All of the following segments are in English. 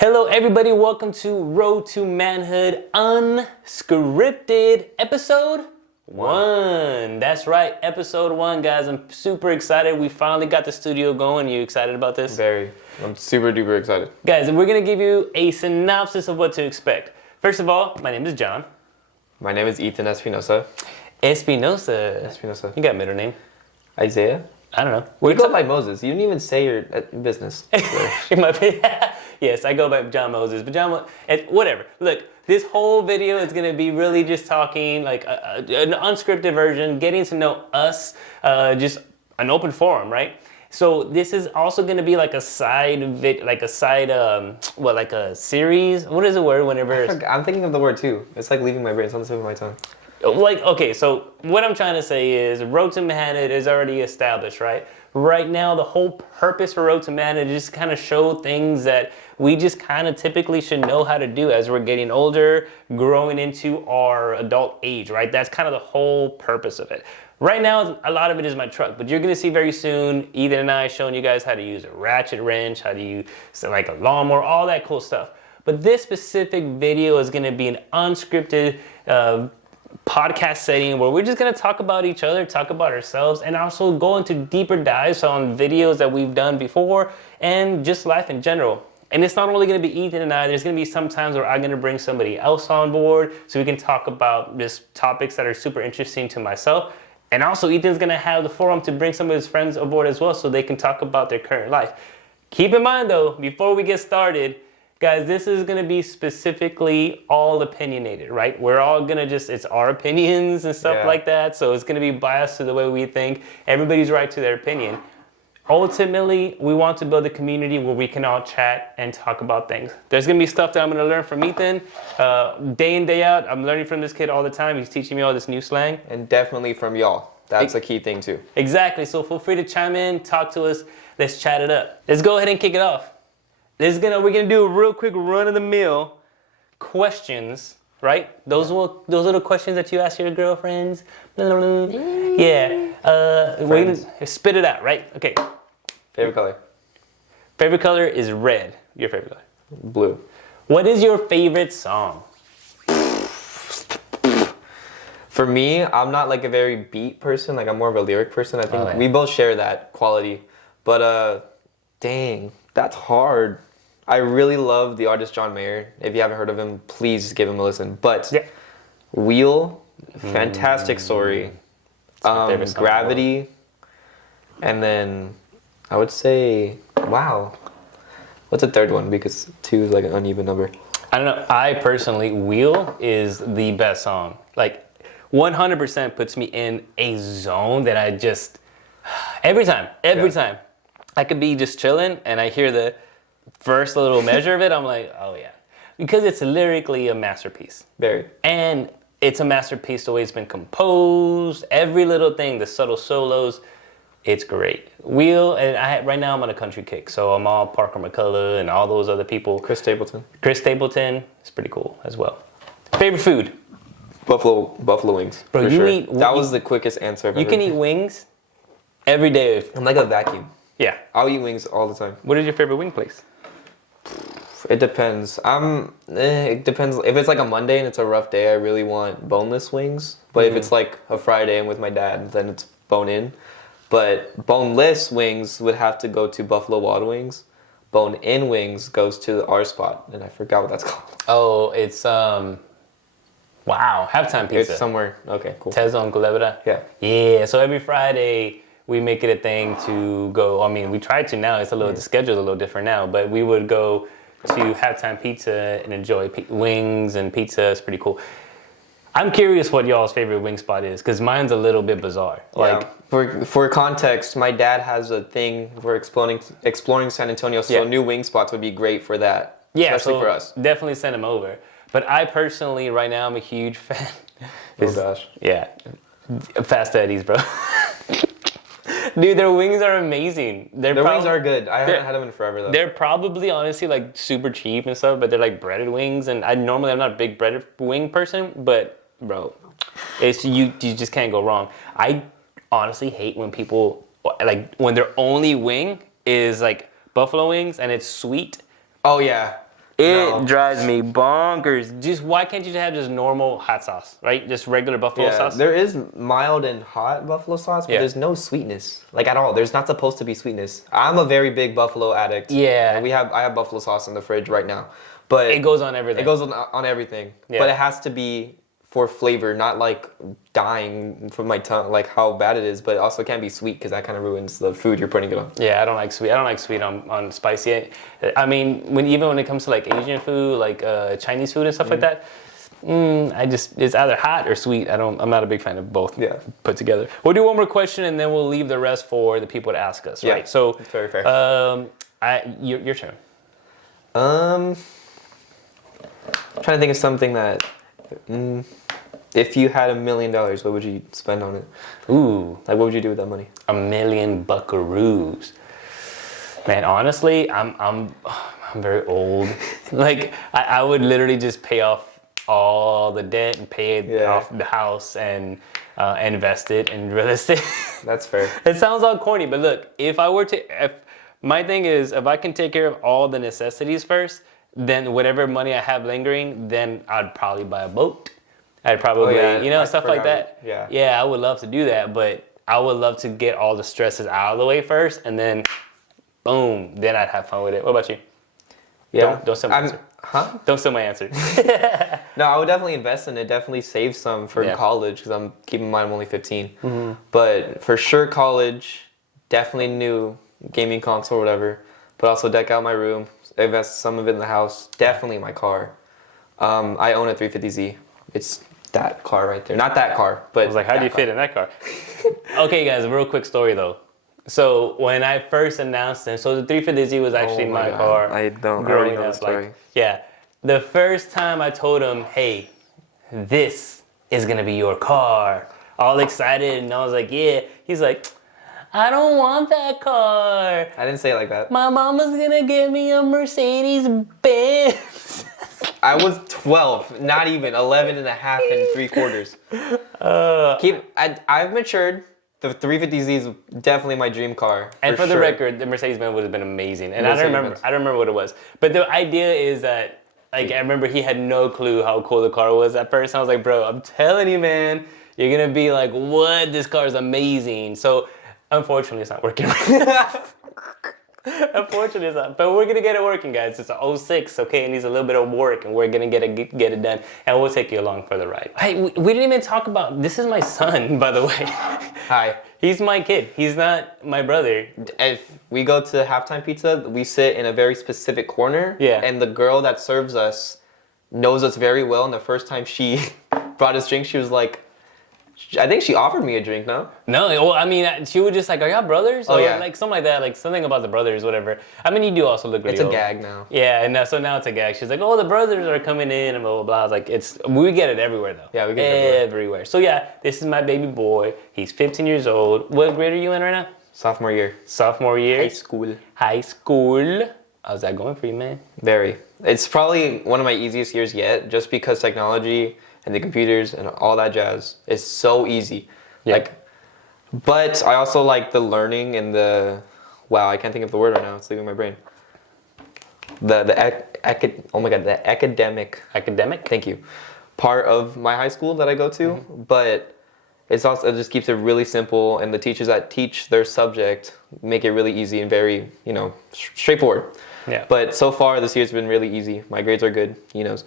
Hello, everybody. Welcome to Road to Manhood Unscripted, episode 1. That's right, episode 1, guys. I'm super excited. We finally got the studio going. You excited about this? Very. I'm super duper excited. Guys, we're going to give you a synopsis of what to expect. First of all, my name is John. My name is Ethan Espinosa. Espinosa. You got a middle name? Isaiah? I don't know. You go by Moses. You didn't even say your business. Yes, I go by John Moses, but whatever. Look, this whole video is going to be really just talking, like an unscripted version, getting to know us, just an open forum, right? So this is also going to be like a side like a series. What is the word whenever? I'm thinking of the word too. It's like leaving my brain. It's on the tip of my tongue. Like, okay, so what I'm trying to say is Road to Manhood is already established, right? Right now, the whole purpose for Road to Manhood is just kind of show things that we just kind of typically should know how to do as we're getting older, growing into our adult age, right? That's kind of the whole purpose of it. Right now, a lot of it is my truck, but you're going to see very soon, Ethan and I showing you guys how to use a ratchet wrench, how to use like a lawnmower, all that cool stuff. But this specific video is going to be an unscripted podcast setting where we're just going to talk about each other, talk about ourselves, and also go into deeper dives on videos that we've done before and just life in general. And it's not only going to be Ethan and I, there's going to be some times where I'm going to bring somebody else on board so we can talk about just topics that are super interesting to myself. And also Ethan's going to have the forum to bring some of his friends aboard as well so they can talk about their current life. Keep in mind though, before we get started, guys, this is going to be specifically all opinionated, right? We're all going to it's our opinions and stuff like that. So it's going to be biased to the way we think. Everybody's right to their opinion. Ultimately, we want to build a community where we can all chat and talk about things. There's going to be stuff that I'm going to learn from Ethan. Day in, day out, I'm learning from this kid all the time. He's teaching me all this new slang. And definitely from y'all. That's a key thing too. Exactly. So feel free to chime in, talk to us. Let's chat it up. Let's go ahead and kick it off. We're gonna do a real quick run of the mill questions, right? Those are the questions that you ask your girlfriends. Yeah. We're gonna spit it out, right? Okay. Favorite color? Favorite color is red. Your favorite color? Blue. What is your favorite song? For me, I'm not like a very beat person. Like I'm more of a lyric person. I think we both share that quality. But dang, that's hard. I really love the artist John Mayer. If you haven't heard of him, please give him a listen. But Wheel, fantastic story. Gravity, and then I would say, wow. What's the third one? Because 2 is like an uneven number. I don't know. I personally, Wheel is the best song. Like 100% puts me in a zone that I just, every time. I could be just chilling and I hear the first little measure of it, I'm like, oh yeah. Because it's lyrically a masterpiece. Very. And it's a masterpiece the way it's been composed, every little thing, the subtle solos, it's great. Wheel, and right now I'm on a country kick, so I'm all Parker McCullough and all those other people. Chris Stapleton It's pretty cool as well. Favorite food? Buffalo wings. Bro, for you sure. eat. That was the quickest answer I've ever. You can eat wings every day. I'm like a vacuum. Yeah. I'll eat wings all the time. What is your favorite wing place? It depends. It depends. If it's like a Monday and it's a rough day, I really want boneless wings. But if it's like a Friday and with my dad, then it's bone-in. But boneless wings would have to go to Buffalo Wild Wings. Bone-in wings goes to our spot, and I forgot what that's called. Oh, it's wow, Halftime Pizza. It's somewhere. Okay, cool. Tezo and Culebra. Yeah. Yeah. So every Friday we make it a thing to go. I mean, we try to now. It's the schedule's a little different now, but we would go to Halftime Pizza and enjoy wings and pizza. It's pretty cool. I'm curious what y'all's favorite wing spot is, because mine's a little bit bizarre. For context, my dad has a thing for exploring San Antonio, so new wing spots would be great for that. Yeah, especially for us. Definitely send them over. But I personally, right now, I'm a huge fan. Oh gosh. Yeah, Fast Eddie's, bro. Dude, their wings are amazing. Their wings are good. I haven't had them in forever though. They're probably honestly like super cheap and stuff, but they're like breaded wings. And I'm not a big breaded wing person, but bro, it's you just can't go wrong. I honestly hate when people like when their only wing is like buffalo wings and it's sweet. Oh yeah. It drives me bonkers. Just why can't you have just normal hot sauce, right? Just regular buffalo sauce. There is mild and hot buffalo sauce, but there's no sweetness, like at all. There's not supposed to be sweetness. I'm a very big buffalo addict. Yeah. And I have buffalo sauce in the fridge right now, but it goes on everything. It goes on everything, but it has to be for flavor, not like dying from my tongue, like how bad it is, but it also can't be sweet because that kind of ruins the food you're putting it on. Yeah, I don't like sweet. I don't like sweet on spicy. I mean, even when it comes to like Asian food, like Chinese food and stuff like that, it's either hot or sweet. I'm not a big fan of both put together. We'll do one more question and then we'll leave the rest for the people to ask us, right? So, it's very fair. Your turn. I'm trying to think of something that... if you had $1 million, what would you spend on it? Ooh. Like, what would you do with that money? $1 million buckaroos. Man, honestly, I'm very old. Like, I would literally just pay off all the debt and pay off the house and invest it in real estate. That's fair. It sounds all corny, but look, my thing is, if I can take care of all the necessities first, then whatever money I have lingering, then I'd probably buy a boat. I'd probably, stuff like that. Yeah, I would love to do that, but I would love to get all the stresses out of the way first, and then, boom, then I'd have fun with it. What about you? Yeah. Don't steal my answer. Huh? Don't steal my answer. No, I would definitely invest in it. Definitely save some for college, because I'm keeping in mind I'm only 15. Mm-hmm. But for sure, college, definitely new gaming console or whatever. But also deck out my room, invest some of it in the house. Definitely my car. I own a 350Z. It's that car right there. Not that car, but... I was like, how do you fit in that car? Okay, guys, a real quick story, though. So when I first announced it, so the 350Z was actually my car. I already know the story. The first time I told him, hey, this is going to be your car. All excited, and I was like, yeah. He's like... I don't want that car. I didn't say it like that. My mama's gonna get me a Mercedes Benz. I was 12, not even 11 and a half and 3/4. I've matured. The 350Z is definitely my dream car. And for the record, the Mercedes Benz would have been amazing. And I don't remember what it was. But the idea is that, like, I remember he had no clue how cool the car was at first. I was like, bro, I'm telling you, man, you're gonna be like, what? This car is amazing. So. Unfortunately, it's not working. Unfortunately, it's not. But we're going to get it working, guys. It's a 06, okay? It needs a little bit of work, and we're going to get it done. And we'll take you along for the ride. Hey, we didn't even talk about... This is my son, by the way. Hi. He's my kid. He's not my brother. If we go to halftime pizza, we sit in a very specific corner. Yeah. And the girl that serves us knows us very well. And the first time she brought us drinks, she was like... I think she offered me a drink, no? No, well, I mean, she was just like, are y'all brothers? Or like something like that, like something about the brothers, whatever. I mean, you do also look really It's a gag now. Yeah, and so now it's a gag. She's like, oh, the brothers are coming in and blah, blah, blah. I was like, we get it everywhere, though. Yeah, we get it everywhere. So yeah, this is my baby boy. He's 15 years old. What grade are you in right now? Sophomore year. Sophomore year? High school. How's that going for you, man? Very. It's probably one of my easiest years yet, just because technology and the computers and all that jazz is so easy. Yeah. But I also like the learning and the... Wow, I can't think of the word right now. It's leaving my brain. The academic... Academic? Thank you. Part of my high school that I go to. Mm-hmm. But it just keeps it really simple. And the teachers that teach their subject make it really easy and very, straightforward. Yeah. But so far, this year's been really easy. My grades are good. He knows.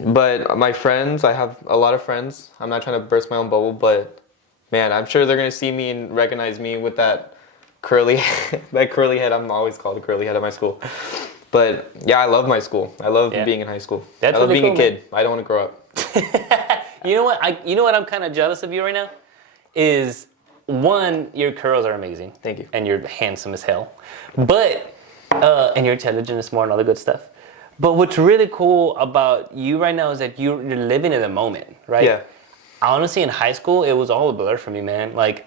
But my friends, I have a lot of friends. I'm not trying to burst my own bubble, but man, I'm sure they're gonna see me and recognize me with that curly head. I'm always called the curly head at my school. But yeah, I love my school. I love being in high school. I love really being cool, a kid. Man. I don't want to grow up. You know what? I'm kind of jealous of you right now. Is one, your curls are amazing. Thank you. And you're handsome as hell. But and you're intelligent and smart and all the good stuff. But what's really cool about you right now is that you're living in the moment, right? Yeah. Honestly, in high school, it was all a blur for me, man. Like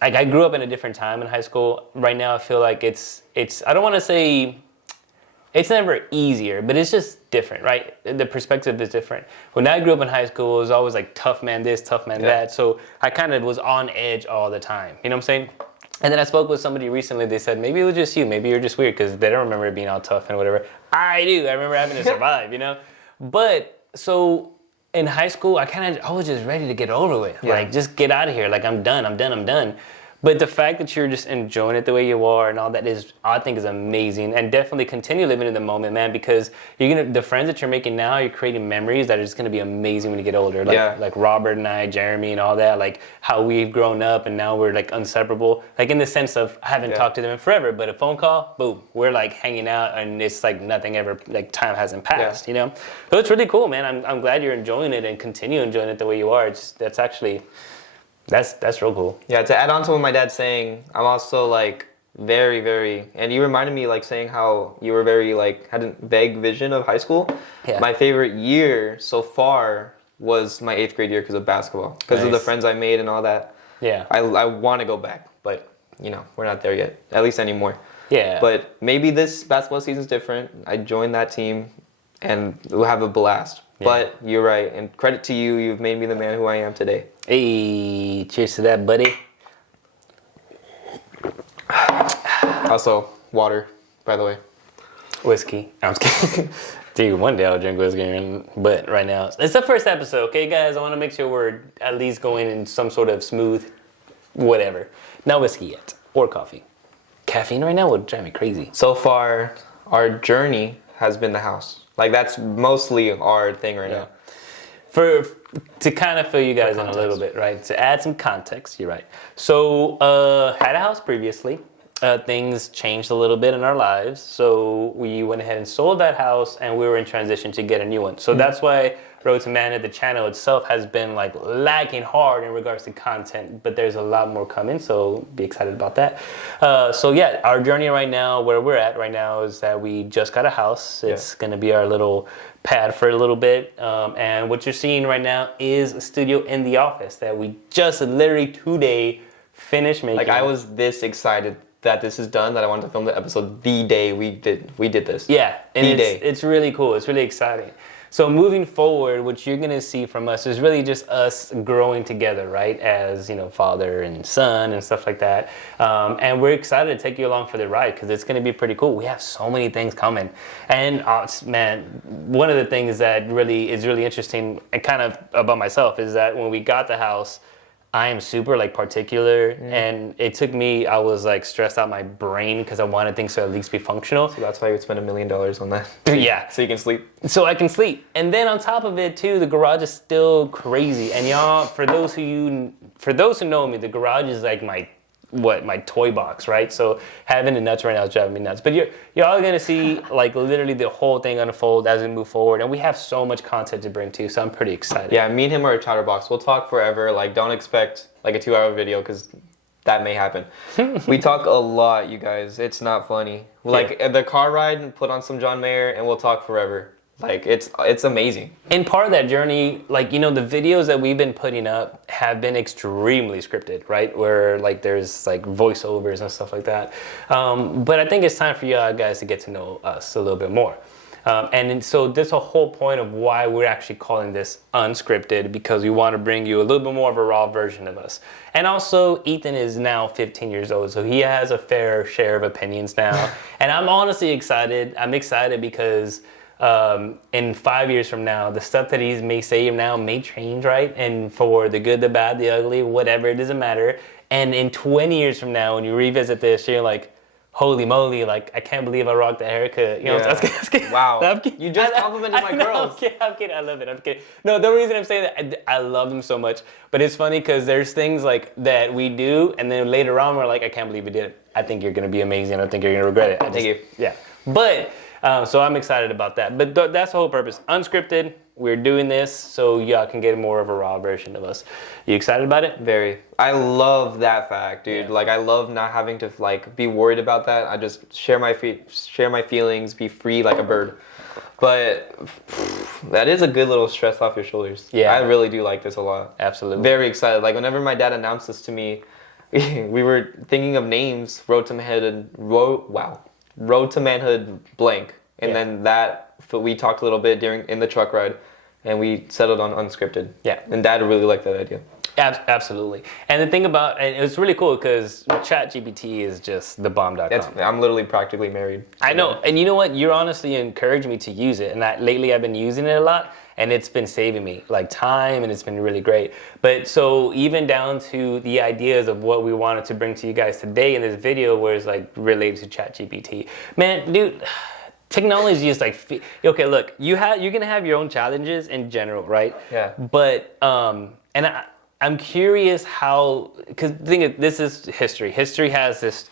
I grew up in a different time in high school. Right now, I feel like it's. I don't want to say it's never easier, but it's just different, right? The perspective is different. When I grew up in high school, it was always like tough man this, tough man that. So I kind of was on edge all the time. You know what I'm saying? And then I spoke with somebody recently. They said maybe it was just you. Maybe you're just weird because they don't remember it being all tough and whatever. I do. I remember having to survive, you know. But so in high school, I was just ready to get over with. Yeah. Like just get out of here. Like I'm done. But the fact that you're just enjoying it the way you are and all that is, I think, is amazing. And definitely continue living in the moment, man, because the friends that you're making now, you're creating memories that are just gonna be amazing when you get older. Like Robert and I, Jeremy and all that, like how we've grown up and now we're like inseparable. Like in the sense of I haven't talked to them in forever, but a phone call, boom, we're like hanging out and it's like nothing ever, like time hasn't passed, you know? So it's really cool, man. I'm glad you're enjoying it and continue enjoying it the way you are. That's actually... That's real cool. Yeah, to add on to what my dad's saying, I'm also like very, very, and you reminded me like saying how you were very like, had a vague vision of high school. Yeah. My favorite year so far was my 8th grade year because of basketball, because of the friends I made and all that. Yeah. I want to go back, but you know, we're not there yet, at least anymore. Yeah. But maybe this basketball season's different. I joined that team and we'll have a blast. Yeah. But you're right, and credit to you, you've made me the man who I am today. Hey, cheers to that, buddy. Also, water, by the way. Whiskey. I'm just kidding. Dude, one day I'll drink whiskey, but right now, it's the first episode, okay, guys? I want to make sure we're at least going in some sort of smooth whatever. Not whiskey yet, or coffee. Caffeine right now would drive me crazy. So far, our journey has been the house. Like, that's mostly our thing right now. To kind of fill you guys in a little bit, right? To add some context, you're right. So, had a house previously. Things changed a little bit in our lives. So we went ahead and sold that house and we were in transition to get a new one. So that's why Road to Manhood, the channel itself, has been like lacking hard in regards to content, but there's a lot more coming, so be excited about that. So yeah, our journey right now, where we're at right now, is that we just got a house. It's gonna be our little pad for a little bit, and what you're seeing right now is a studio in the office that we just literally today finished making. Like, I was this excited that this is done, that I wanted to film the episode the day we did this. Yeah, and the day. It's really cool. It's really exciting. So moving forward, what you're gonna see from us is really just us growing together, right? As, you know, father and son and stuff like that. And we're excited to take you along for the ride because it's gonna be pretty cool. We have so many things coming. And man, one of the things that really is really interesting and kind of about myself is that when we got the house, I am super like particular, and it took me, I was like stressed out my brain because I wanted things to at least be functional. So that's why you would spend $1 million on that. Yeah. So you can sleep. So I can sleep. And then on top of it too, the garage is still crazy. And y'all, for those who know me, the garage is like my toy box, right? So having the nuts right now is driving me nuts. But you're all gonna see like literally the whole thing unfold as we move forward, and we have so much content to bring to you, so I'm pretty excited. Yeah, me and him are a chatterbox. We'll talk forever. Like, don't expect like a 2-hour video because that may happen. We talk a lot, you guys. It's not funny. Like the car ride, and put on some John Mayer, and we'll talk forever. Like, it's amazing. And part of that journey, like, you know, the videos that we've been putting up have been extremely scripted, right? Where, like, there's, like, voiceovers and stuff like that. But I think it's time for you guys to get to know us a little bit more. And so that's a whole point of why we're actually calling this Unscripted, because we want to bring you a little bit more of a raw version of us. And also, Ethan is now 15 years old, so he has a fair share of opinions now. And I'm honestly excited. I'm excited because... in 5 years from now, the stuff that he may say now may change, right? And for the good, the bad, the ugly, whatever, it doesn't matter. And in 20 years from now, when you revisit this, you're like, holy moly, like, I can't believe I rocked that haircut. You know what I'm saying? Wow. You just complimented my girls. I'm kidding. I love it. I'm kidding. No, the reason I'm saying that, I love them so much. But it's funny because there's things like that we do, and then later on, we're like, I can't believe we did it. I think you're going to be amazing. I think you're going to regret it. Thank you. Yeah. But... so I'm excited about that. But that's the whole purpose. Unscripted, we're doing this so y'all can get more of a raw version of us. You excited about it? Very. I love that fact, dude. Yeah. Like, I love not having to, like, be worried about that. I just share my feelings, be free like a bird. But that is a good little stress off your shoulders. Yeah. I really do like this a lot. Absolutely. Very excited. Like, whenever my dad announced this to me, we were thinking of names, Road to Manhood, Road to Manhood blank, and then that we talked a little bit in the truck ride, and we settled on Unscripted. Yeah, and Dad really liked that idea. Absolutely. And the thing about, and it's really cool because ChatGPT is just the bomb.com. I'm literally practically married. I know. And you know what? You're honestly encouraged me to use it. And lately I've been using it a lot and it's been saving me like time and it's been really great. But so even down to the ideas of what we wanted to bring to you guys today in this video where it's like related to ChatGPT. Man, dude, technology is like, okay, look, you're going to have your own challenges in general, right? Yeah. But, I'm curious how, because the thing is, this is history. History has this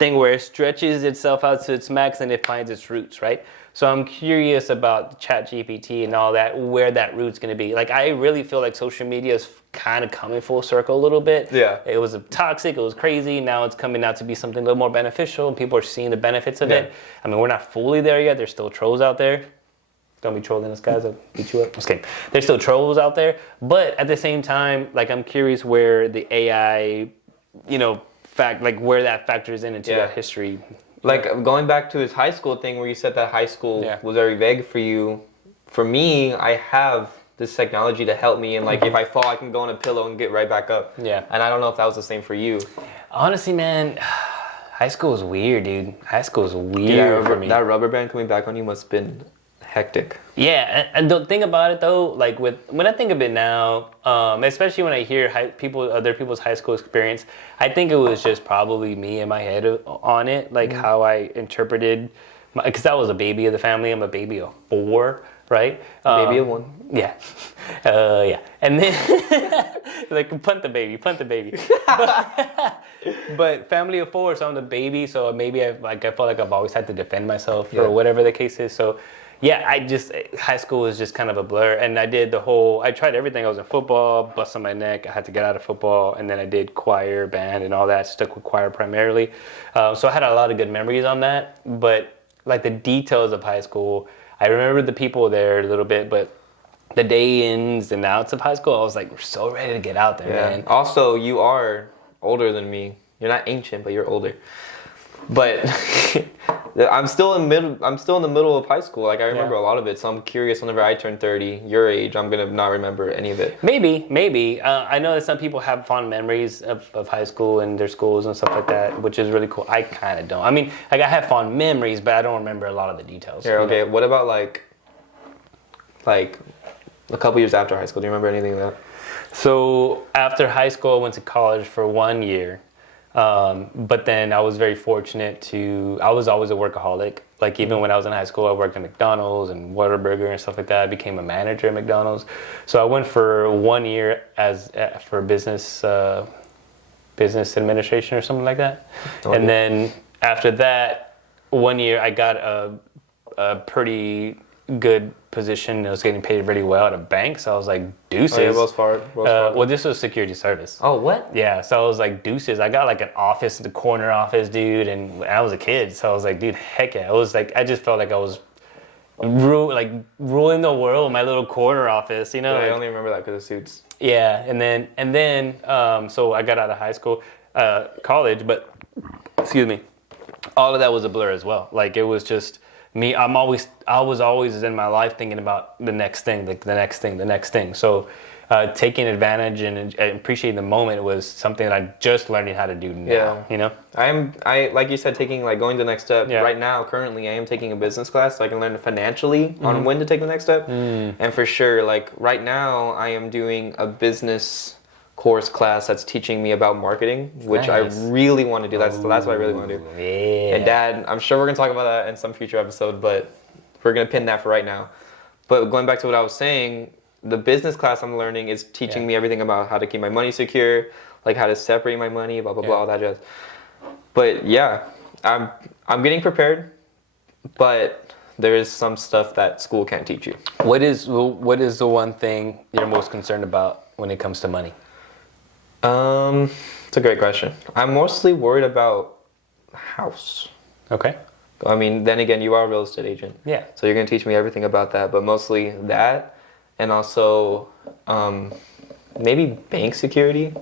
thing where it stretches itself out to its max and it finds its roots, right? So I'm curious about ChatGPT and all that, where that root's going to be. Like, I really feel like social media is kind of coming full circle a little bit. Yeah. It was toxic, it was crazy. Now it's coming out to be something a little more beneficial and people are seeing the benefits of it. I mean, we're not fully there yet. There's still trolls out there. Don't be trolling us, guys. I'll beat you up. Just kidding. There's still trolls out there. But at the same time, like, I'm curious where the AI, where that factors into that history. Like, going back to his high school thing where you said that high school was very vague for you. For me, I have this technology to help me. And, like, if I fall, I can go on a pillow and get right back up. Yeah. And I don't know if that was the same for you. Honestly, man, high school is weird, dude. High school is weird for me. That rubber band coming back on you must have been hectic. Yeah, and the thing about it though, like when I think of it now, especially when I hear other people's high school experience, I think it was just probably me in my head on it, like how I interpreted, because I was a baby of the family. I'm a baby of 4, right? Baby of 1. Yeah, yeah, and then like punt the baby. But family of 4, so I'm the baby. So maybe I felt like I've always had to defend myself or whatever the case is. So. Yeah, high school was just kind of a blur. And I tried everything. I was in football, busted my neck. I had to get out of football. And then I did choir, band, and all that. Stuck with choir primarily. So I had a lot of good memories on that. But like the details of high school, I remember the people there a little bit. But the day ins and outs of high school, I was like, we're so ready to get out there, man. Also, you are older than me. You're not ancient, but you're older. But I'm still in the middle of high school. Like, I remember a lot of it. So I'm curious, whenever I turn 30, your age, I'm gonna not remember any of it. Maybe. I know that some people have fond memories of high school and their schools and stuff like that, which is really cool. I kind of don't. I mean, like, I have fond memories, but I don't remember a lot of the details. Here, okay. What about like a couple years after high school? Do you remember anything of that? So after high school, I went to college for 1 year. But then I was very fortunate I was always a workaholic. Like, even when I was in high school, I worked at McDonald's and Whataburger and stuff like that. I became a manager at McDonald's. So I went for 1 year for business administration or something like that. And then after that 1 year, I got a pretty good position. I was getting paid really well at a bank, so I was like, deuces. Oh, yeah, Wells Fargo. Well, this was security service. Oh, what? Yeah, so I was like, deuces. I got like an office, the corner office, dude, and I was a kid, so I was like, dude, heck yeah. It was like, I just felt like I was ruling the world in my little corner office, you know? Yeah, like, I only remember that because of Suits. Yeah, and then so I got out of high school, college, but excuse me, all of that was a blur as well. Like, it was just me. I was always in my life thinking about the next thing, like the next thing. So taking advantage and appreciating the moment was something that I just learning how to do now. Yeah. You know, I like you said, going to the next step. Yeah. Right now, currently, I am taking a business class so I can learn financially on when to take the next step. And for sure, like right now, I am doing a business course class that's teaching me about marketing, which I really want to do. That's what I really want to do. Yeah. And Dad, I'm sure we're gonna talk about that in some future episode, but we're gonna pin that for right now. But going back to what I was saying, the business class I'm learning is teaching me everything about how to keep my money secure, like how to separate my money, blah blah blah, all that jazz. But yeah, I'm getting prepared, but there is some stuff that school can't teach you. What is the one thing you're most concerned about when it comes to money? It's a great question. I'm mostly worried about house. Okay. I mean, then again, you are a real estate agent. Yeah. So you're going to teach me everything about that, but mostly that, and also maybe bank security.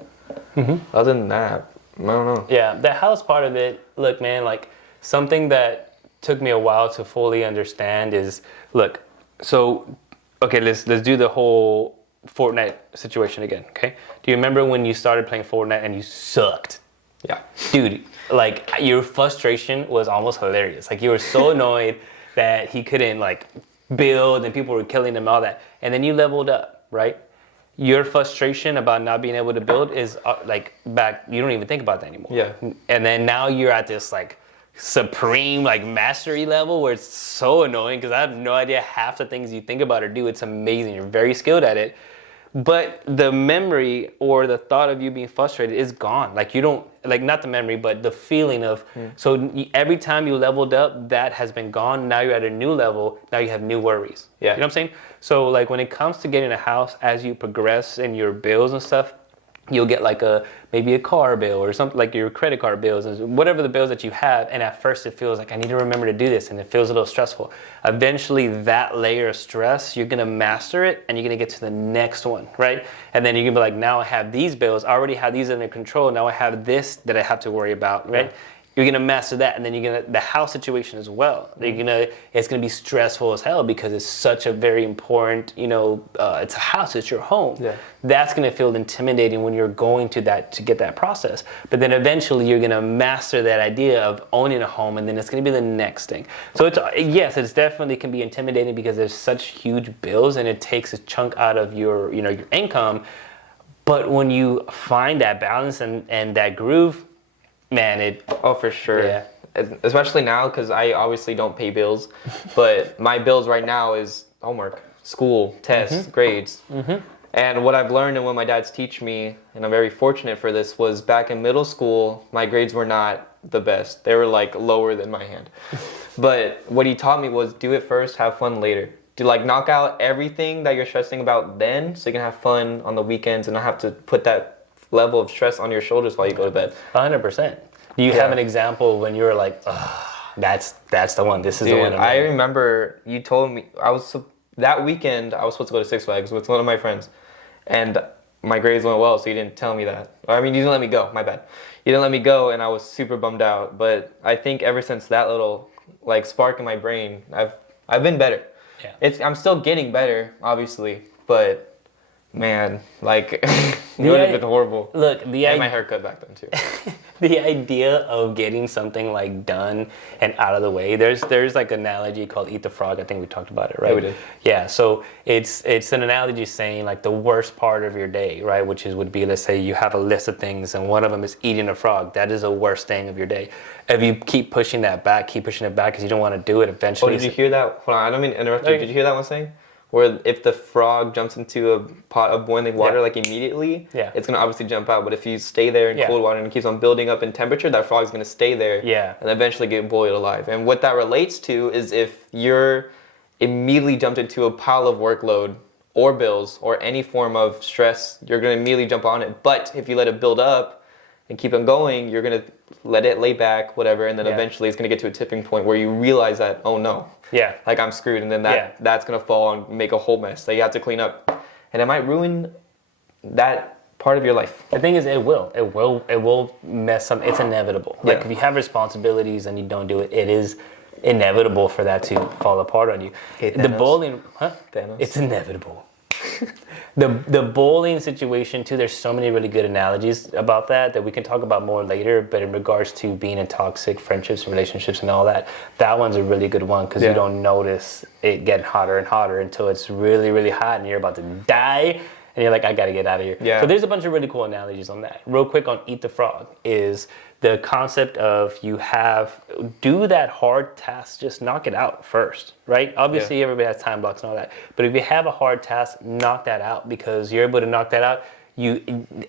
Other than that, I don't know. Yeah, the house part of it, look, man, like something that took me a while to fully understand is, look, so, okay, let's do the whole Fortnite situation again, okay? Do you remember when you started playing Fortnite and you sucked? Yeah. Dude, like your frustration was almost hilarious. Like you were so annoyed that he couldn't like build and people were killing him and all that. And then you leveled up, right? Your frustration about not being able to build is like back, you don't even think about that anymore. Yeah. And then now you're at this like supreme like mastery level where it's so annoying because I have no idea half the things you think about or do. It's amazing. You're very skilled at it. But the memory or the thought of you being frustrated is gone. Like you don't, like not the memory, but the feeling of, so every time you leveled up, that has been gone. Now you're at a new level. Now you have new worries. Yeah. You know what I'm saying? So like when it comes to getting a house, as you progress in your bills and stuff, you'll get like maybe a car bill or something like your credit card bills and whatever the bills that you have. And at first it feels like I need to remember to do this and it feels a little stressful. Eventually that layer of stress, you're gonna master it and you're gonna get to the next one, right? And then you're gonna be like, now I have these bills, I already have these under control. Now I have this that I have to worry about, right? Yeah. You're gonna master that, and then you're gonna the house situation as well. It's gonna be stressful as hell because it's such a very important, it's a house, it's your home. Yeah. That's gonna feel intimidating when you're going to get that process. But then eventually you're gonna master that idea of owning a home, and then it's gonna be the next thing. So it's definitely can be intimidating because there's such huge bills, and it takes a chunk out of your income. But when you find that balance and that groove, man, oh, for sure. Yeah. Especially now, because I obviously don't pay bills, but my bills right now is homework, school, tests, grades. And what I've learned and what my dad's teach me, and I'm very fortunate for this, was back in middle school, my grades were not the best. They were like lower than my hand. But what he taught me was do it first, have fun later. To like knock out everything that you're stressing about then, so you can have fun on the weekends and not have to put that level of stress on your shoulders while you go to bed. 100%. Do you have an example when you were like, that's the one, this is the one? I remember you told me, that weekend I was supposed to go to Six Flags with one of my friends, and my grades went well, so you didn't tell me that. I mean, you didn't let me go, my bad. You didn't let me go, and I was super bummed out, but I think ever since that little like spark in my brain, I've been better. Yeah. I'm still getting better, obviously, but man, like it would have been horrible. Look, and my haircut back then too. The idea of getting something like done and out of the way. There's like an analogy called "eat the frog." I think we talked about it, right? Yeah, we did. Yeah. So it's an analogy saying like the worst part of your day, right? Which would be, let's say you have a list of things and one of them is eating a frog. That is the worst thing of your day. If you keep pushing it back because you don't want to do it, eventually. Oh, did you hear that? Hold on, I don't mean to interrupt you. Did you hear that one saying? Where if the frog jumps into a pot of boiling water like immediately, it's gonna obviously jump out. But if you stay there in cold water and it keeps on building up in temperature, that frog's gonna stay there and eventually get boiled alive. And what that relates to is if you're immediately jumped into a pile of workload or bills or any form of stress, you're gonna immediately jump on it. But if you let it build up and keep on going, you're gonna let it lay back, whatever, and then eventually it's gonna get to a tipping point where you realize that, oh no. Yeah. Like I'm screwed, and then that's gonna fall and make a whole mess that you have to clean up. And it might ruin that part of your life. The thing is, it will mess up. It's inevitable. Like if you have responsibilities and you don't do it, it is inevitable for that to fall apart on you. Okay, the bowling, Thanos. It's inevitable. The bowling situation too, there's so many really good analogies about that we can talk about more later, but in regards to being in toxic friendships and relationships and all that one's a really good one because you don't notice it getting hotter and hotter until it's really, really hot and you're about to die and you're like, I gotta get out of here. Yeah. So there's a bunch of really cool analogies on that. Real quick on Eat the Frog is the concept of do that hard task, just knock it out first, right? Obviously everybody has time blocks and all that, but if you have a hard task, knock that out because you're able to knock that out.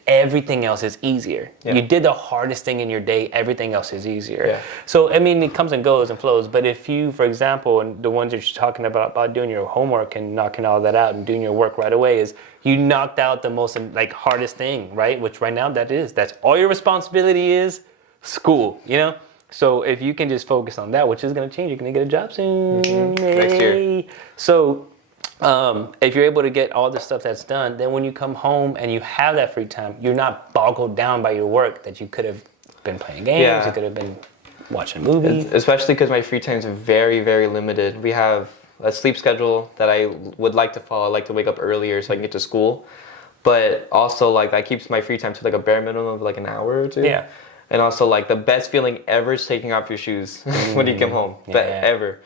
Everything else is easier. You did the hardest thing in your day, everything else is easier. So I mean, it comes and goes and flows, but if you, for example, and the ones that you're talking about doing your homework and knocking all that out and doing your work right away, is you knocked out the most like hardest thing, right? Which right now that's all your responsibility is school, So if you can just focus on that, which is going to change, you're going to get a job soon. Next year. So if you're able to get all the stuff that's done, then when you come home and you have that free time, you're not boggled down by your work that you could have been playing games, you could have been watching movies. Especially because my free time is very, very limited. We have a sleep schedule that I would like to follow. I like to wake up earlier so I can get to school. But also, like, that keeps my free time to, like, a bare minimum of, like, an hour or two. Yeah. And also, like, the best feeling ever is taking off your shoes when you come home. Ever.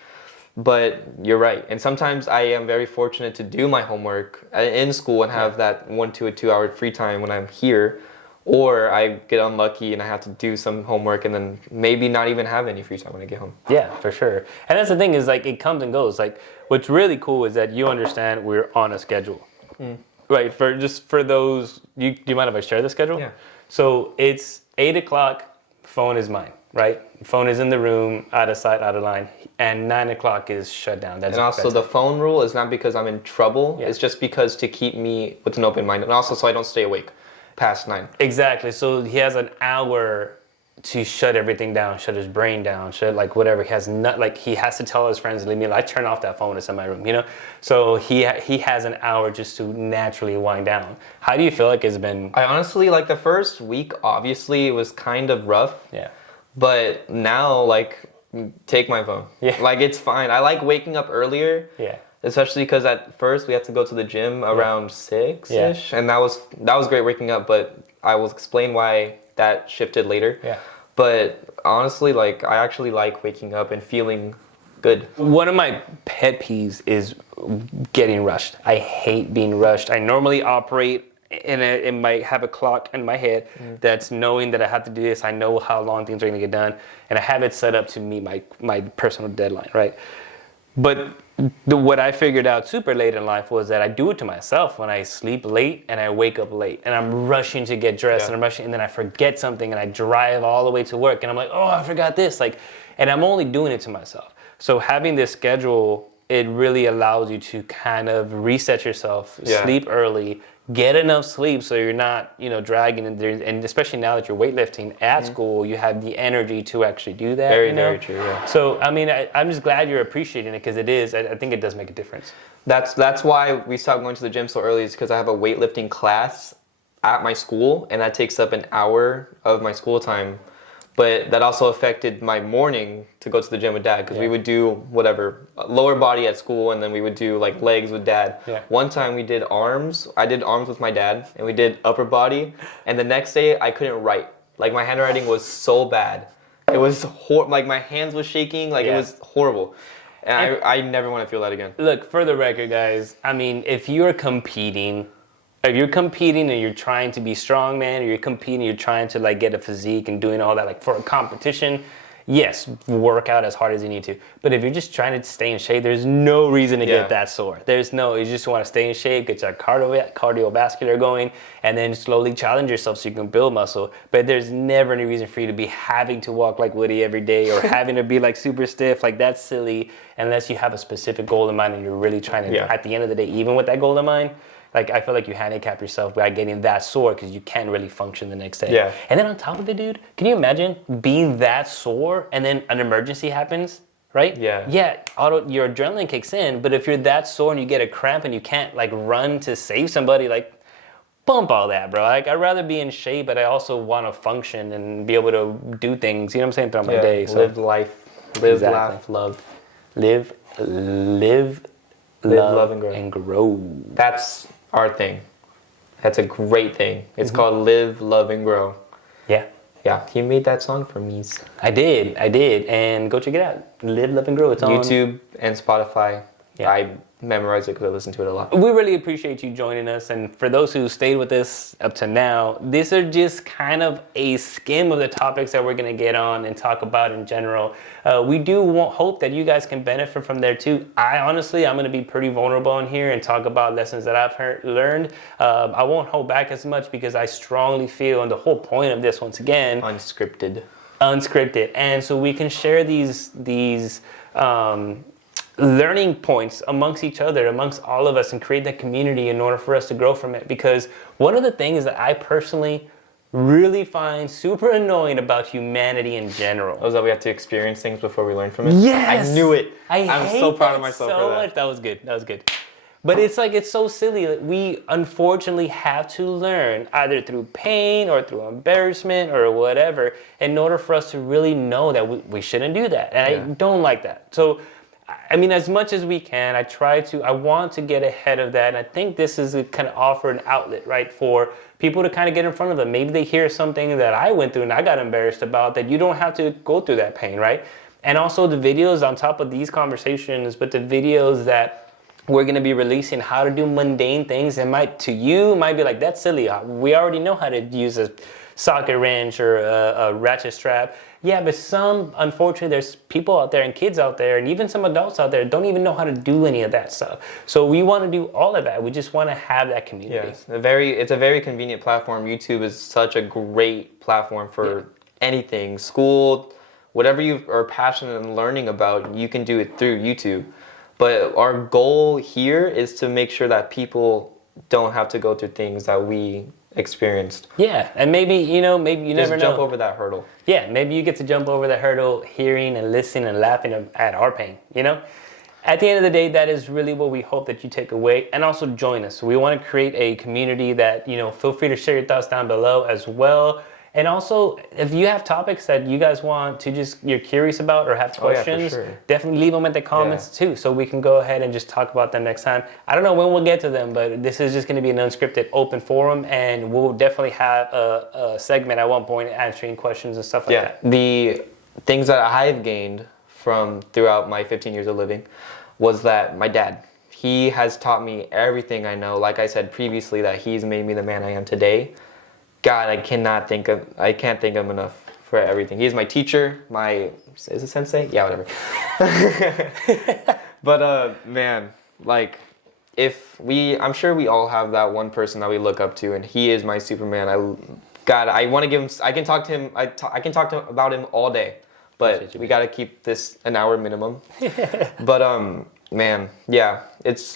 But you're right. And sometimes I am very fortunate to do my homework in school and have that 1 to 2 hour free time when I'm here. Or I get unlucky and I have to do some homework and then maybe not even have any free time when I get home. Yeah, for sure. And that's the thing is, like, it comes and goes. Like, what's really cool is that you understand we're on a schedule. Right, for those, do you mind if I share the schedule? Yeah. So it's 8 o'clock, phone is mine, right? Phone is in the room, out of sight, out of line. And 9 o'clock is shut down. And also the phone rule is not because I'm in trouble. Yeah. It's just because to keep me with an open mind. And also so I don't stay awake past 9. Exactly. So he has an hour to shut everything down, shut his brain down, shut like whatever. He has he has to tell his friends, leave me alone. I turn off that phone, it's in my room, you know? So he has an hour just to naturally wind down. How do you feel like it's been? I honestly, like the first week, obviously it was kind of rough. Yeah. But now, like, take my phone. Yeah. Like, it's fine. I like waking up earlier. Yeah. Especially because at first we had to go to the gym around 6-ish. Yeah. And that was great waking up, but I will explain why that shifted later. Yeah. But honestly, like, I actually like waking up and feeling good. One of my pet peeves is getting rushed. I hate being rushed. I normally operate in my have a clock in my head that's knowing that I have to do this. I know how long things are going to get done, and I have it set up to meet my personal deadline, right? But what I figured out super late in life was that I do it to myself when I sleep late and I wake up late and I'm rushing to get dressed and I'm rushing and then I forget something and I drive all the way to work and I'm like, oh, I forgot this. And I'm only doing it to myself. So having this schedule, it really allows you to kind of reset yourself, sleep early, get enough sleep so you're not, dragging. And especially now that you're weightlifting at school, you have the energy to actually do that. Very true, yeah. So, I mean, I'm just glad you're appreciating it because I think it does make a difference. That's why we stopped going to the gym so early is because I have a weightlifting class at my school and that takes up an hour of my school time. But that also affected my morning to go to the gym with dad because we would do whatever, lower body at school and then we would do like legs with dad. Yeah. One time we did arms. I did arms with my dad and we did upper body. And the next day I couldn't write. Like my handwriting was so bad. It was like my hands was shaking. Like it was horrible. And I never want to feel that again. Look, for the record, guys, I mean, if you're competing and you're trying to be strong, man, or you're competing, you're trying to like get a physique and doing all that like for a competition, yes, work out as hard as you need to. But if you're just trying to stay in shape, there's no reason to get that sore. You just want to stay in shape, get your cardiovascular going, and then slowly challenge yourself so you can build muscle. But there's never any reason for you to be having to walk like Woody every day or having to be like super stiff. Like that's silly unless you have a specific goal in mind and you're really trying to, at the end of the day, even with that goal in mind, like, I feel like you handicap yourself by getting that sore because you can't really function the next day. Yeah. And then on top of it, dude, can you imagine being that sore and then an emergency happens, right? Yeah. Yeah, your adrenaline kicks in, but if you're that sore and you get a cramp and you can't, like, run to save somebody, like, bump all that, bro. Like, I'd rather be in shape, but I also want to function and be able to do things, you know what I'm saying, throughout my day. So. Live life. Live, laugh, love. Live, love, and grow. That's our thing. That's a great thing. It's called Live, Love, and Grow. Yeah. Yeah, he made that song for me. I did. And go check it out. Live, Love, and Grow. It's on YouTube and Spotify. Yeah. I memorize it because I listen to it a lot. We really appreciate you joining us. And for those who stayed with us up to now, these are just kind of a skim of the topics that we're going to get on and talk about in general. We do hope that you guys can benefit from there too. I'm going to be pretty vulnerable in here and talk about lessons that I've learned. I won't hold back as much because I strongly feel, and the whole point of this, once again, Unscripted. And so we can share these learning points amongst each other, amongst all of us, and create that community in order for us to grow from it. Because one of the things that I personally really find super annoying about humanity in general is that we have to experience things before we learn from it. Yes! I knew it. I'm so proud of myself for that. Much. That was good. But it's like, it's so silly. Like, we unfortunately have to learn either through pain or through embarrassment or whatever in order for us to really know that we shouldn't do that. And I don't like that. So I mean, as much as we can, I want to get ahead of that. And I think this is a kind of offer an outlet, right, for people to kind of get in front of them. Maybe they hear something that I went through and I got embarrassed about, that you don't have to go through that pain, right? And also the videos on top of these conversations, but the videos that we're going to be releasing, how to do mundane things, and to you might be like, that's silly. We already know how to use a socket wrench or a ratchet strap. Yeah, but unfortunately, there's people out there and kids out there and even some adults out there don't even know how to do any of that stuff. So we want to do all of that. We just want to have that community. Yes, it's a very convenient platform. YouTube is such a great platform for anything, school, whatever you are passionate and learning about, you can do it through YouTube. But our goal here is to make sure that people don't have to go through things that we experienced. Yeah, and maybe you never know. Just jump over that hurdle. Yeah, maybe you get to jump over that hurdle, hearing and listening and laughing at our pain, At the end of the day, that is really what we hope that you take away, and also join us. We want to create a community that, feel free to share your thoughts down below as well. And also, if you have topics that you guys want to you're curious about or have questions, definitely leave them in the comments too, so we can go ahead and just talk about them next time. I don't know when we'll get to them, but this is just going to be an unscripted open forum, and we'll definitely have a segment at one point answering questions and stuff like that. The things that I've gained from throughout my 15 years of living was that my dad, he has taught me everything I know. Like I said previously, that he's made me the man I am today. God, I can't think of him enough for everything. He's my teacher, is it sensei? Yeah, whatever. But man, like, I'm sure we all have that one person that we look up to, and he is my Superman. I want to give him, I can talk to him, I can talk to him about him all day, but we got to keep this an hour minimum. But man, yeah,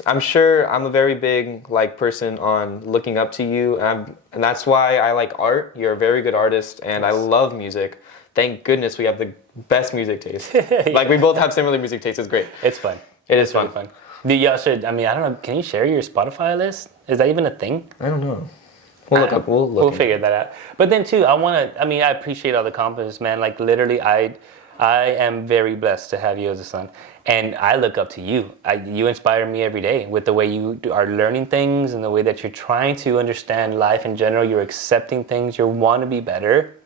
I'm sure I'm a very big person on looking up to you, and that's why I like art. You're a very good artist, and I love music. Thank goodness we have the best music taste. We both have similar music tastes. It's great. It's fun. It's fun. Really fun. Y'all should. I don't know. Can you share your Spotify list? Is that even a thing? I don't know. We'll figure that out. But then too, I appreciate all the compliments, man. Like literally, I am very blessed to have you as a son. And I look up to you. You inspire me every day with the way you are learning things and the way that you're trying to understand life in general. You're accepting things. You want to be better.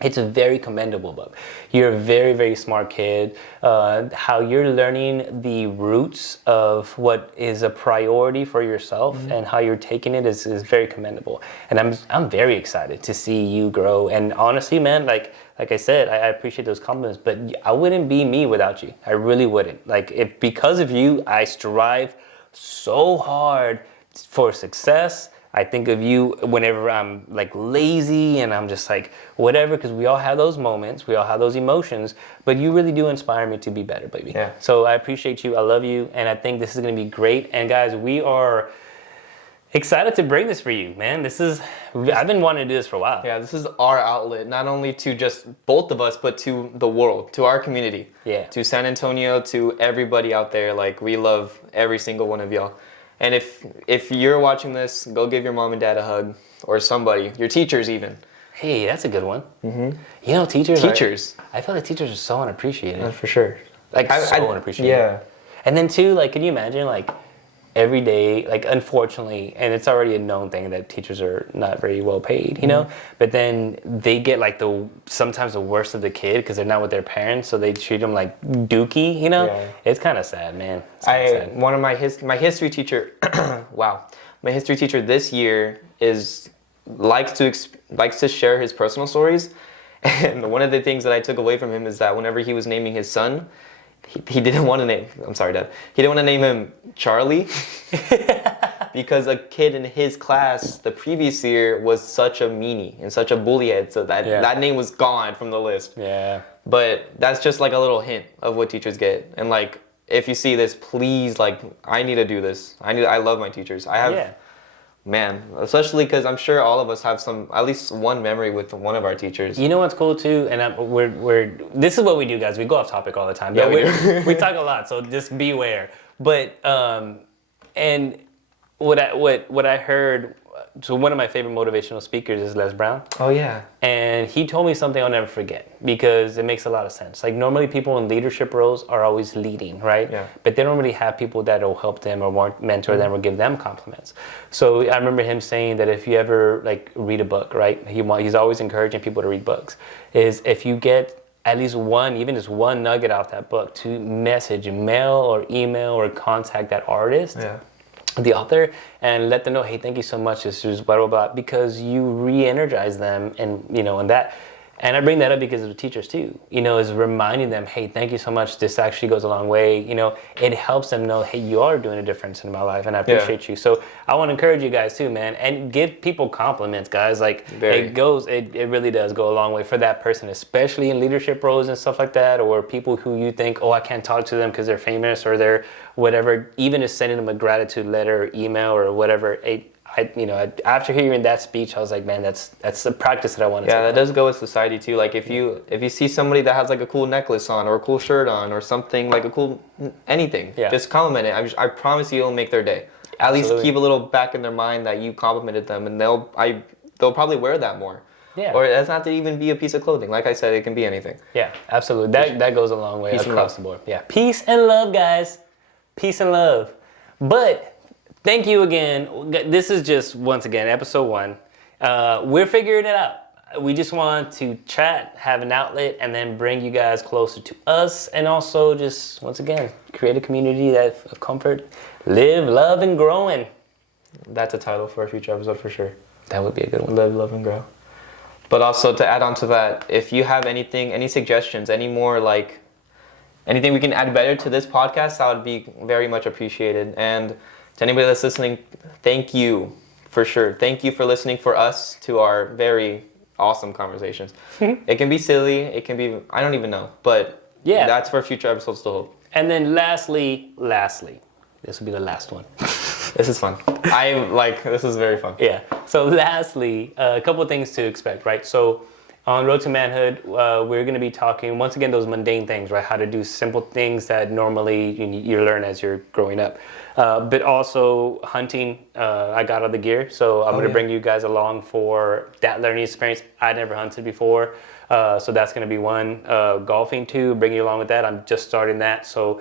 It's very commendable, Bub. You're a very, very smart kid. How you're learning the roots of what is a priority for yourself and how you're taking it is very commendable. And I'm very excited to see you grow. And honestly, man, like I said, I appreciate those compliments, but I wouldn't be me without you. I really wouldn't. Because of you, I strive so hard for success. I think of you whenever I'm lazy and I'm just whatever, because we all have those moments, we all have those emotions, but you really do inspire me to be better, baby. Yeah. So I appreciate you, I love you, and I think this is gonna be great. And guys, we are excited to bring this for you, man. I've been wanting to do this for a while. Yeah, this is our outlet, not only to just both of us, but to the world, to our community. Yeah. To San Antonio, to everybody out there. We love every single one of y'all. And if you're watching this, go give your mom and dad a hug, or somebody, your teachers even. Hey, that's a good one. Mm-hmm. Teachers. I feel like teachers are so unappreciated. For sure. So unappreciated. Yeah. And then too, can you imagine every day, unfortunately, and it's already a known thing that teachers are not very well paid, but then they get sometimes the worst of the kid because they're not with their parents, so they treat them like dookie, Yeah. It's kind of sad, man. One of my history teacher, wow, my history teacher this year likes to share his personal stories, and one of the things that I took away from him is that whenever he was naming his son, he didn't want to name, I'm sorry, Dad. He didn't want to name him Charlie because a kid in his class the previous year was such a meanie and such a bully head, so that name was gone from the list. Yeah. But that's just a little hint of what teachers get. And if you see this, please, I need to do this. I love my teachers. Man, especially because I'm sure all of us have at least one memory with one of our teachers. You know what's cool too, and this is what we do, guys. We go off topic all the time. Yeah, we talk a lot, so just beware. But and what I heard so one of my favorite motivational speakers is Les Brown. Oh yeah. And he told me something I'll never forget because it makes a lot of sense. Like normally people in leadership roles are always leading, right? Yeah. But they don't really have people that will help them or mentor them or give them compliments. So I remember him saying that if you ever like read a book, right? He's always encouraging people to read books. Is if you get at least one, even just one nugget out that book to message, mail or email or contact that artist. Yeah. The author, and let them know, hey, thank you so much, this is blah, blah, blah, because you re-energize them and, and that. And I bring that up because of the teachers too, is reminding them, hey, thank you so much. This actually goes a long way. It helps them know, hey, you are doing a difference in my life and I appreciate you. So I want to encourage you guys too, man, and give people compliments, guys. Like it really does go a long way for that person, especially in leadership roles and stuff like that, or people who you think, oh, I can't talk to them because they're famous or they're whatever. Even just sending them a gratitude letter or email or whatever, after hearing that speech, I was like, man, that's a practice that I want to. Yeah, that does go with society too. Like if you see somebody that has like a cool necklace on or a cool shirt on or something like a cool anything, just compliment it. I promise you, it'll make their day. At least keep a little back in their mind that you complimented them, and they'll probably wear that more. Yeah. Or it doesn't have to even be a piece of clothing. Like I said, it can be anything. Yeah, absolutely. That goes a long way across the board. Yeah, peace and love, guys. Peace and love. But thank you again. This is just, once again, episode 1. We're figuring it out. We just want to chat, have an outlet, and then bring you guys closer to us. And also just, once again, create a community of comfort. Live, love, and growing. That's a title for a future episode for sure. That would be a good one. Live, love, and grow. But also to add on to that, if you have anything, any suggestions, any more like, anything we can add better to this podcast, that would be very much appreciated. And to anybody that's listening, thank you for sure. Thank you for listening for us to our very awesome conversations. It can be silly. It can be, I don't even know. But yeah, that's for future episodes to hold. And then lastly, this will be the last one. This is fun. This is very fun. Yeah. So lastly, a couple of things to expect, right? So on Road to Manhood, we're going to be talking, once again, those mundane things, right? How to do simple things that normally you learn as you're growing up. But also hunting, I got all the gear. So I'm going to bring you guys along for that learning experience. I never hunted before. So that's going to be one. Golfing too, bring you along with that. I'm just starting that. So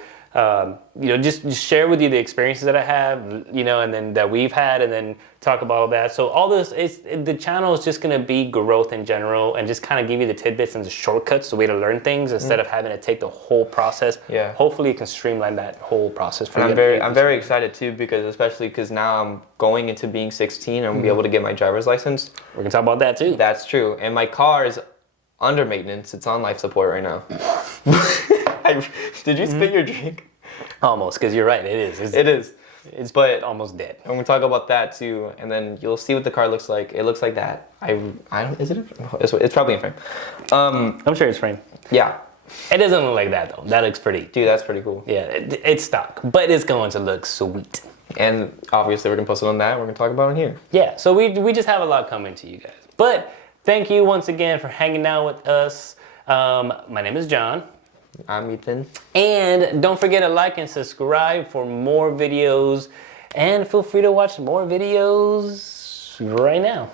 just share with you the experiences that I have, and then that we've had, and then talk about all that. So all this, the channel is just going to be growth in general and just kind of give you the tidbits and the shortcuts, the way to learn things instead of having to take the whole process. Yeah. Hopefully you can streamline that whole process for you. I'm very excited too, because now I'm going into being 16 and I'm be able to get my driver's license. We're going to talk about that too. That's true. And my car is under maintenance. It's on life support right now. Did you spit your drink? Almost, because you're right. It is. It is. It's but almost dead. And we'll talk about that too, and then you'll see what the car looks like. It looks like that. I don't. Is it? It's probably in frame. I'm sure it's frame. Yeah. It doesn't look like that though. That looks pretty. Dude, that's pretty cool. Yeah, it's stock, but it's going to look sweet. And obviously, we're gonna post it on that. We're gonna talk about it here. Yeah. So we just have a lot coming to you guys. But thank you once again for hanging out with us. My name is John. I'm Ethan. And don't forget to like and subscribe for more videos. And feel free to watch more videos right now.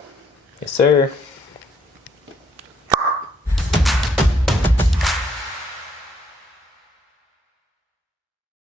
Yes, sir.